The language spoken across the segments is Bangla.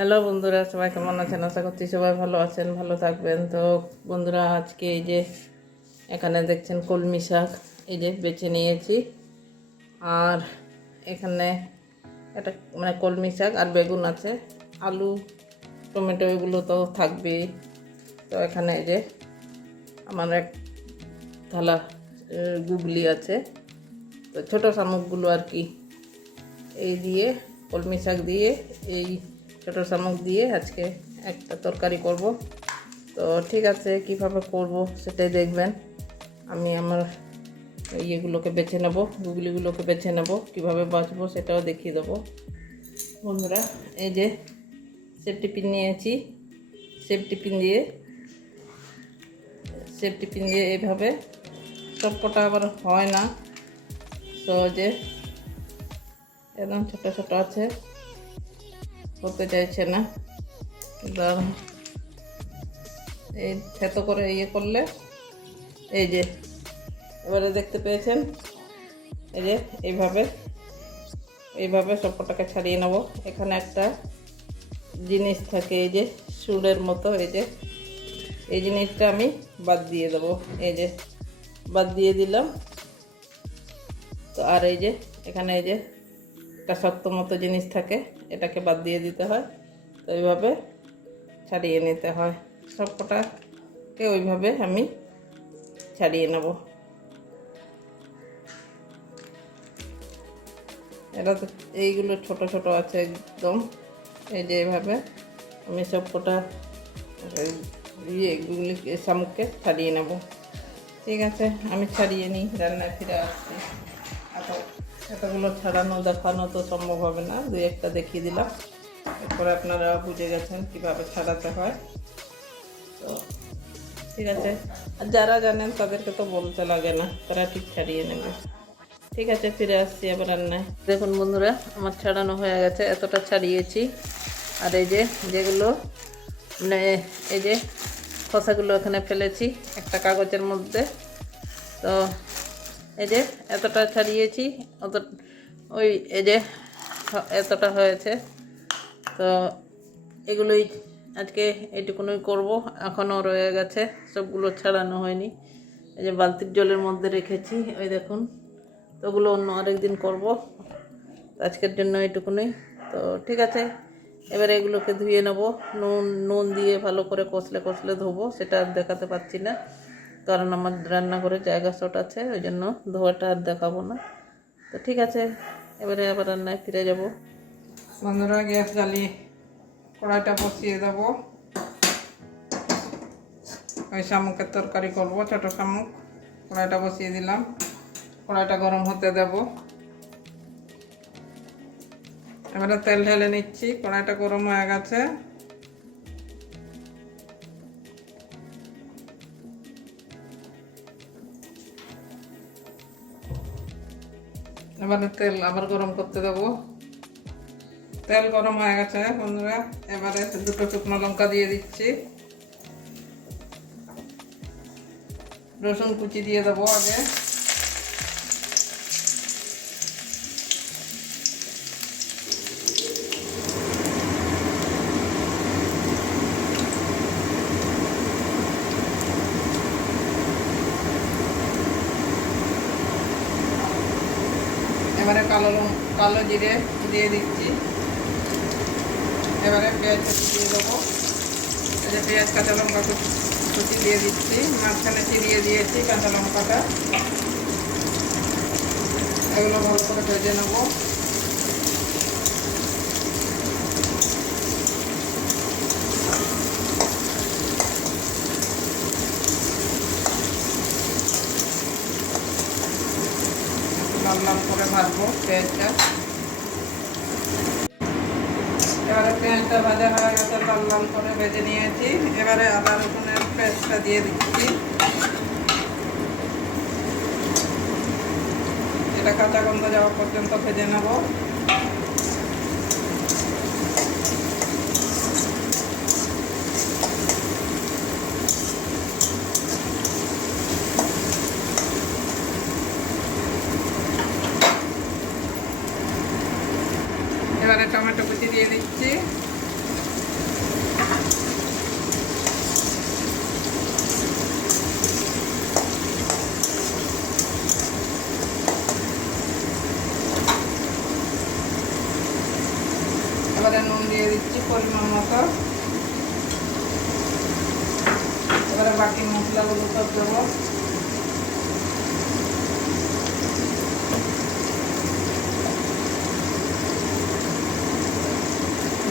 হ্যালো বন্ধুরা, সবাই কেমন আছেন? আশা করছি সবাই ভালো আছেন, ভালো থাকবেন। তো বন্ধুরা, আজকে এই যে এখানে দেখছেন কলমি শাক, এই যে বেছে নিয়েছি। আর এখানে একটা মানে কলমি শাক আর বেগুন আছে, আলু, টমেটো, এগুলো তো থাকবেই তো এখানে এই যে আমার এক থালা গুগলি আছে। তো ছোটো শামুকগুলো আর কি, এই দিয়ে, কলমি শাক দিয়ে এই ছোটো শামুক দিয়ে আজকে একটা তরকারি করব। তো ঠিক আছে, কীভাবে করব সেটাই দেখবেন। আমি আমার ইয়েগুলোকে বেছে নেব, গুগলিগুলোকে বেছে নেব, কীভাবে বাঁচবো সেটাও দেখিয়ে দেবো। বন্ধুরা, এই যে সেফটি পিন নিয়েছি। সেফটি পিন দিয়ে সেফটি পিন দিয়ে এইভাবে সব কটা আবার হয় না। সহজে একদম ছোট ছোট আছে। হতে চাইছে না। এই থেতো করে ইয়ে করলে, এই যে, এবারে দেখতে পেয়েছেন? এই যে, এইভাবে এইভাবে সব কটাকে ছাড়িয়ে নেব। এখানে একটা জিনিস থাকে, এই যে, সুরের মতো, এই যে, এই জিনিসটা আমি বাদ দিয়ে দেবো। এই যে, বাদ দিয়ে দিলাম। তো আর এই যে, এখানে এই যে, একটা শক্ত মতো জিনিস থাকে। এটাকে বাদ দিয়ে দিতে হয়। তো এইভাবে ছাড়িয়ে নিতে হয়। সব কটাকে ওইভাবে আমি ছাড়িয়ে নেব। এটা তো এইগুলো ছোট ছোট আছে একদম। এই যে এইভাবে আমি সব কটা ইয়েগুলি শামুককে ছাড়িয়ে নেব। ঠিক আছে, আমি ছাড়িয়ে নিই, রান্নায় ফিরে আসছি। এতগুলো ছাড়ানো, দেখানো তো সম্ভব হবে না। দুই একটা দেখিয়ে দিলাম। এরপরে আপনারা বুঝে গেছেন কীভাবে ছাড়াতে হয়। তো, ঠিক আছে। আর যারা জানেন তাদেরকে তো বলতে লাগে না, তারা ঠিক ছাড়িয়ে নেবে। ঠিক আছে, ফিরে আসছি আবার রান্নায়। দেখুন বন্ধুরা, আমার ছাড়ানো হয়ে গেছে, এতটা ছাড়িয়েছি। আর এই যে, যেগুলো মানে এই যে খোসাগুলো এখানে ফেলেছি, একটা কাগজের মধ্যে। তো এই যে, এতটা ছাড়িয়েছি, অত, ওই এই যে, এতটা হয়েছে। তো এগুলোই আজকে এটুকুনই করব, এখনও রয়ে গেছে, সবগুলো ছাড়ানো হয়নি। এই যে বালতির জলের মধ্যে রেখেছি, ওই দেখুন, তো ওগুলো অন্য আরেকদিন করব। আজকের জন্য এইটুকুনই। তো ঠিক আছে, এবারে এগুলোকে ধুয়ে নেব, নুন নুন দিয়ে ভালো করে কষলে কষলে ধোবো, সেটা আর দেখাতে পাচ্ছি না। কারণ আমার রান্নাঘরে জায়গা শট আছে, ওই জন্য ধোয়াটা আর দেখাবো না। তো ঠিক আছে, এবারে আবার রান্নায় ফিরে যাব। বন্ধুরা, গ্যাস জ্বালিয়ে কড়াইটা বসিয়ে দেব। ওই শামুকের তরকারি করব, ছোট শামুক। কড়াইটা বসিয়ে দিলাম। কড়াইটা গরম হতে দেব। এবারে তেল ঢেলে নিচ্ছি, কড়াইটা গরম হয়ে গেছে। এবারে তেল আবার গরম করতে দেবো। তেল গরম হয়ে গেছে বন্ধুরা, এবারে দুটো শুকনো লঙ্কা দিয়ে দিচ্ছি। রসুন কুচি দিয়ে দেবো আগে এবারে কালো লং- কালো জিরে দিয়ে দিচ্ছি। এবারে পেঁয়াজ কুচি দিয়ে দেবো। এই পেঁয়াজ, কাঁচা লঙ্কা কুচি দিয়ে দিচ্ছি। মাঝখানে চিরিয়ে দিয়েছি কাঁচা লঙ্কাটা। এগুলো ভালো করে ভেজে নেব। লাল লাল করে ভাজবো পেঁয়াজটা এবারে পেঁয়াজটা ভাজা হয়ে গেছে লাল করে ভেজে নিয়েছি। এবারে আদা রসুনের পেস্টটা দিয়ে দিচ্ছি। এটা কাঁচা গন্ধ যাওয়া পর্যন্ত ভেজে নেব এবারে টমেটো কুচি দিয়ে দিচ্ছি লবণ দিয়ে দিচ্ছি পরিমাণ মতো এবারে বাকি মশলাগুলো সব দেবো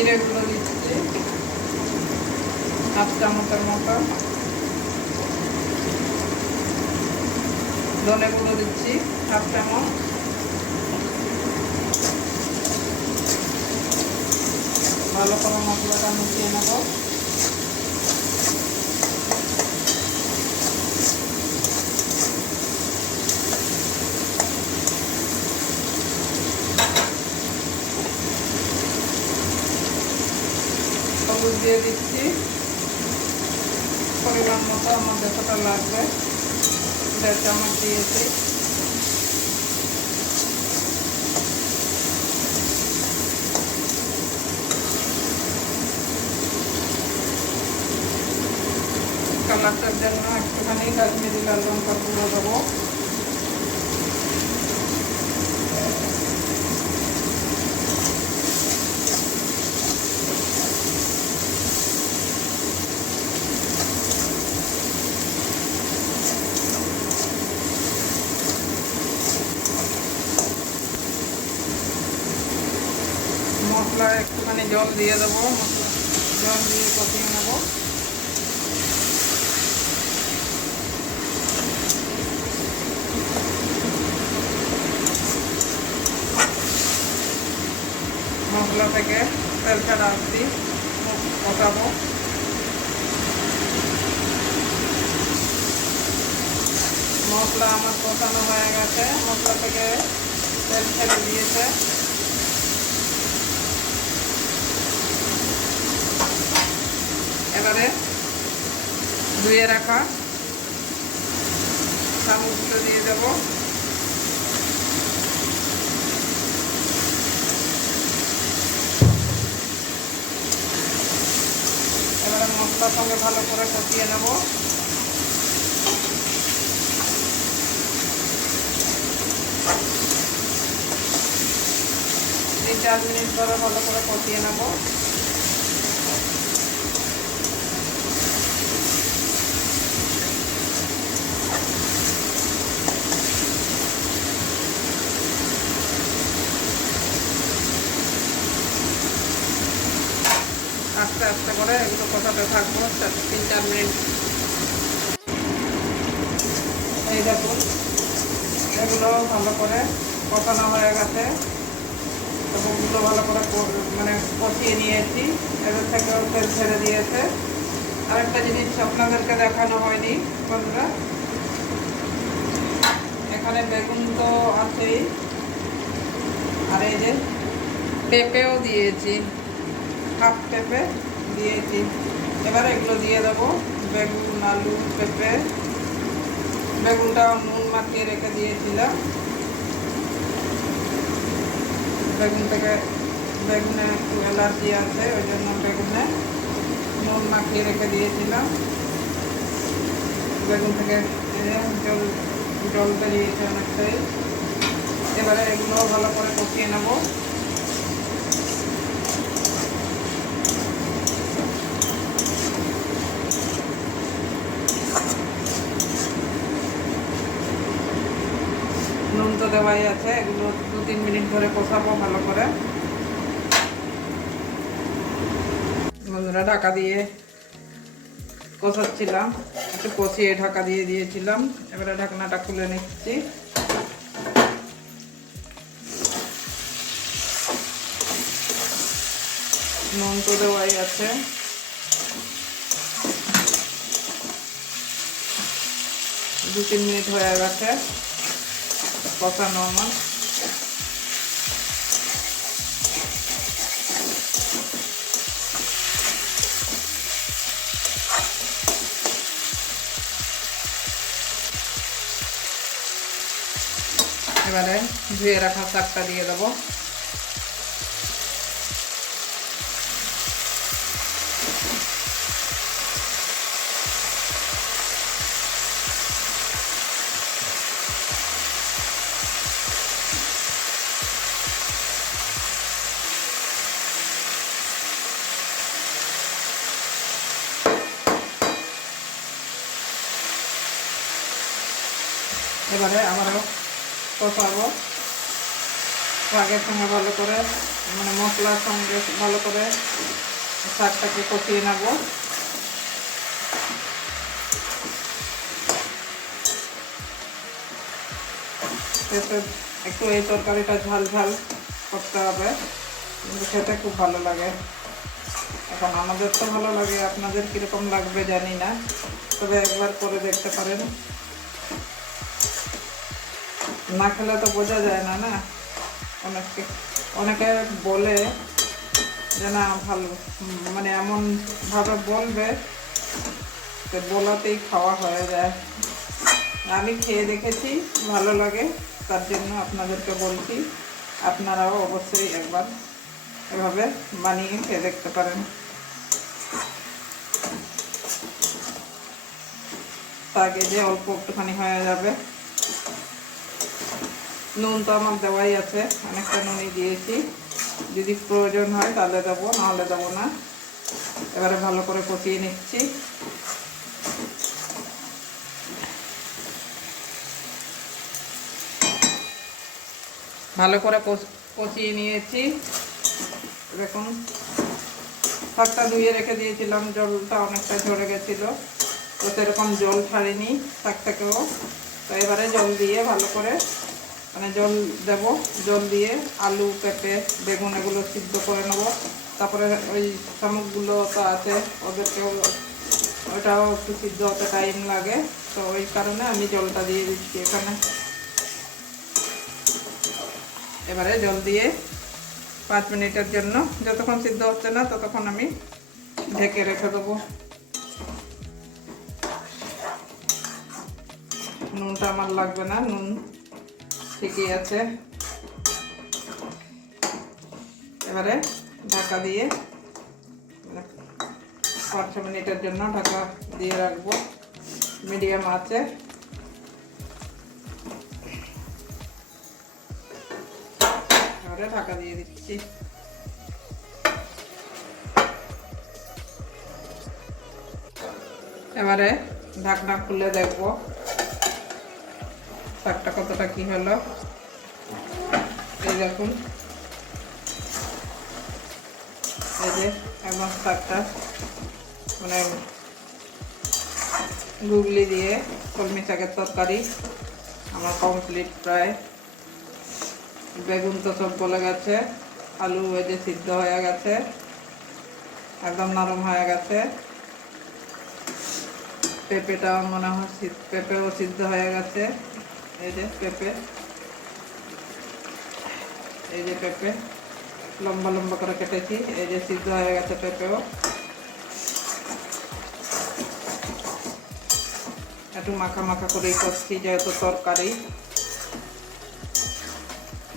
জিরে গুঁড়ো দিচ্ছি। হাফ চামচের মতো। ধনে গুঁড়ো দিচ্ছি, হাফ চামচ। ভালো করে মশলাটা মিশিয়ে নেব হলুদ দিয়ে দিচ্ছি পরিমাণ মতো আমার যতটা দেড় চামচ দিয়েছি। কালারটার জন্য একটুখানি কাশ্মীরি লাল লঙ্কা গুঁড়ো দেবো। মশলা একটুখানি জল দিয়ে দেবো, জল দিয়ে কষিয়ে নেব। মশলা থেকে তেল ছাড়া আসছি কষাবো। মশলা আমার কষানো হয়ে গেছে, মশলা থেকে তেল ছেড়ে দিয়েছে। এবারে ধুয়ে রাখা। শামুকগুলো দিয়ে দেবো। এবারে মশলার সঙ্গে ভালো করে কষিয়ে নেব। তিন চার মিনিট পরে ভালো করে কষিয়ে নেব। কষাতে থাকব চার মিনিট এই দেখুন এগুলো ভালো করে কষানো হয়ে গেছে ওগুলো ভালো করে মানে কষিয়ে নিয়েছি। এদের থেকেও তেল ছেড়ে দিয়েছে। আরেকটা জিনিস আপনাদেরকে দেখানো হয়নি, বন্ধুরা। এখানে বেগুন তো আছেই। আর এই যে পেঁপেও দিয়েছি। হাফ পেঁপে দিয়েছি। এবার এগুলো দিয়ে দেবো। বেগুন, আলু, পেঁপে। বেগুনটা নুন মাখিয়ে রেখে দিয়েছিলাম। বেগুন থেকে বেগুনে একটু অ্যালার্জি আছে, ওই জন্য বেগুনে নুন মাখিয়ে রেখে দিয়েছিলাম। বেগুন থেকে জল জল বেরিয়েছে অনেকটাই। এবারে এগুলো ভালো করে কষিয়ে নেব। নুন তো দেওয়াই আছে, এগুলো দু তিন মিনিট ধরে কষাবো ভালো করে। বন্ধুরা, ঢাকা দিয়ে কষাচ্ছিলাম, একটু কষিয়ে ঢাকা দিয়ে দিয়েছিলাম। এবারে ঢাকনাটা খুলে নিচ্ছি। নুন তো দেওয়াই আছে। দু তিন মিনিট হয়ে গেছে। কষানো আমার এবারে ধুয়ে রাখা শাকটা দিয়ে দেবো। এবারে আবারও কষাবো। শাকের সঙ্গে ভালো করে মানে মশলার সঙ্গে ভালো করে শাকটাকে কষিয়ে নেব। খেতে একটু এই তরকারিটা ঝাল ঝাল করতে হবে, কিন্তু খেতে খুব ভালো লাগে। এখন আমাদের তো ভালো লাগে, আপনাদের কীরকম লাগবে জানি না, তবে একবার করে দেখতে পারেন। না খেলে তো বোঝা যায় না না? অনেকে অনেকে বলে যে না, ভালো। মানে এমনভাবে বলবে যে বলাতেই খাওয়া হয়ে যায়। আমি খেয়ে দেখেছি, ভালো লাগে, তার জন্য আপনাদেরকে বলছি, আপনারাও অবশ্যই একবার এভাবে বানিয়ে খেয়ে দেখতে পারেন। তাকে যে অল্প একটুখানি হয়ে যাবে। নুন তো আমার দেওয়াই আছে। অনেকটা নুনই দিয়েছি। যদি প্রয়োজন হয় তাহলে দেবো, নাহলে দেবো না। এবারে ভালো করে কষিয়ে নিচ্ছি। ভালো করে কষ- কষিয়ে নিয়েছি। দেখুন, শাকটা ধুয়ে রেখে দিয়েছিলাম, জলটা অনেকটা ঝরে গেছিল। তো সেরকম জল ছাড়িনি শাকটাকেও তো এবারে জল দিয়ে ভালো করে মানে জল দেব, জল দিয়ে আলু, পেঁপে, বেগুন এগুলো সিদ্ধ করে নেব। তারপরে ওই শামুকগুলো তো আছে, ওদেরকেও ওটাও একটু সিদ্ধ হতে টাইম লাগে। তো ওই কারণে আমি জলটা দিয়ে দিচ্ছি এখানে। এবারে জল দিয়ে পাঁচ মিনিটের জন্য যতক্ষণ সিদ্ধ হচ্ছে না ততক্ষণ আমি ঢেকে রেখে দেবো। নুনটা আমার লাগবে না, নুন ঠিকই আছে। এবারে ঢাকা দিয়ে পাঁচ ছ মিনিটের জন্য ঢাকা দিয়ে রাখব। মিডিয়াম আছে। এবারে ঢাকা দিয়ে দিচ্ছি। এবারে ঢাকনা খুলে দেখব। শাকটা কতটা কি হলো? এই দেখুন। এই যে একদম শাকটা মানে গুগলি দিয়ে কলমি শাকের তরকারি, আমার কমপ্লিট প্রায়। বেগুন তো সব গলে গেছে, আলু এই যে সিদ্ধ হয়ে গেছে, একদম নরম হয়ে গেছে। পেঁপেটাও মনে হয় পেঁপেও সিদ্ধ হয়ে গেছে। এই যে পেঁপে। এই যে পেঁপে, লম্বা লম্বা করে কেটেছি। এই যে সিদ্ধ হয়ে গেছে পেঁপেও। একটু মাখা মাখা করেই করছি, যেহেতু তরকারি।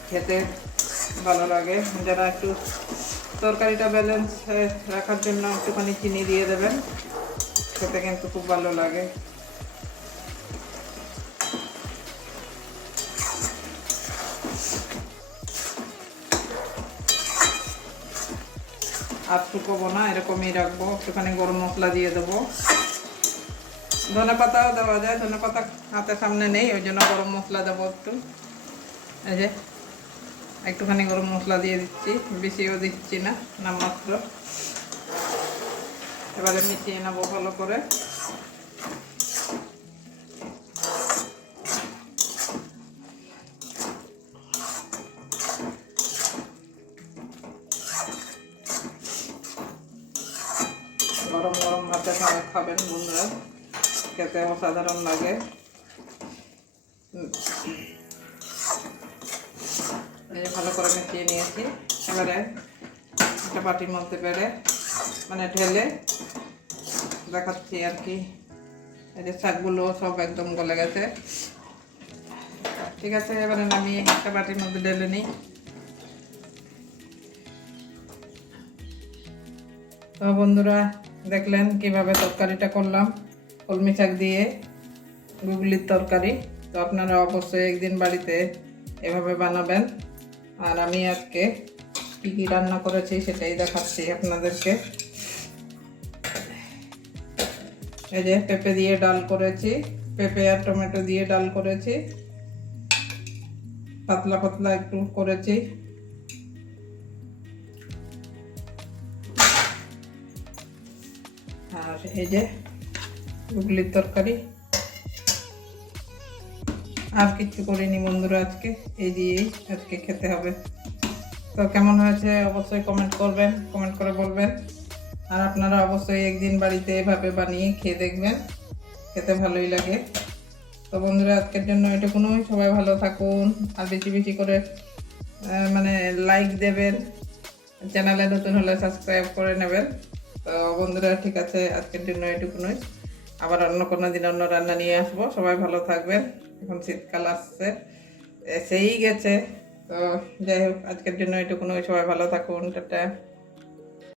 খেতে ভালো লাগে। যারা একটু তরকারিটা ব্যালেন্স রাখার জন্য একটুখানি চিনি দিয়ে দেবেন, খেতে কিন্তু খুব ভালো লাগে। আর শুকোবো না, এরকমই রাখব। একটুখানি গরম মশলা দিয়ে দেবো। ধনে পাতাও দেওয়া যায়, ধনে পাতা হাতের সামনে নেই, ওই জন্য গরম মশলা দেবো একটু। এই যে, একটুখানি গরম মশলা দিয়ে দিচ্ছি, বেশিও দিচ্ছি না নামমাত্র এবারে মিশিয়ে নেব ভালো করে। খেতে অসাধারণ লাগে। ভালো করে মিশিয়ে নিয়েছি। এবারে একটা বাটির মধ্যে বেড়ে মানে ঢেলে দেখাচ্ছি আর কি। এই যে শাকগুলো সব একদম গলে গেছে। ঠিক আছে, এবারে নামিয়ে একটা বাটির মধ্যে ঢেলে নিই। তো বন্ধুরা, দেখলেন কীভাবে তরকারিটা করলাম। কলমি শাক দিয়ে গুগলির তরকারি। তো আপনারা অবশ্যই একদিন বাড়িতে এভাবে বানাবেন। আর আমি আজকে কী কী রান্না করেছি সেটাই দেখাচ্ছি আপনাদেরকে। এই যে পেঁপে দিয়ে ডাল করেছি, পেঁপে আর টমেটো দিয়ে ডাল করেছি। পাতলা পাতলা একটু করেছি। আর এই যে গুগলির তরকারি। আর কিছু করিনি বন্ধুরা আজকে, এই দিয়েই আজকে খেতে হবে। তো কেমন হয়েছে অবশ্যই কমেন্ট করবেন কমেন্ট করে বলবেন। আর আপনারা অবশ্যই একদিন বাড়িতে এভাবে বানিয়ে খেয়ে দেখবেন, খেতে ভালোই লাগে। তো বন্ধুরা আজকের জন্য এটুকুনই, সবাই ভালো থাকুন, আর বেশি বেশি করে মানে লাইক দেবেন, চ্যানেলে নতুন হলে সাবস্ক্রাইব করে নেবেন। তো বন্ধুরা ঠিক আছে, আজকের জন্য এটুকুনই। আবার অন্য কোনো দিন অন্য রান্না নিয়ে আসব। সবাই ভালো থাকবেন। এখন শীতকাল আসছে, এসেই গেছে। তো যাই হোক, আজকের জন্য এটুকুনই। সবাই ভালো থাকুন, টাটা।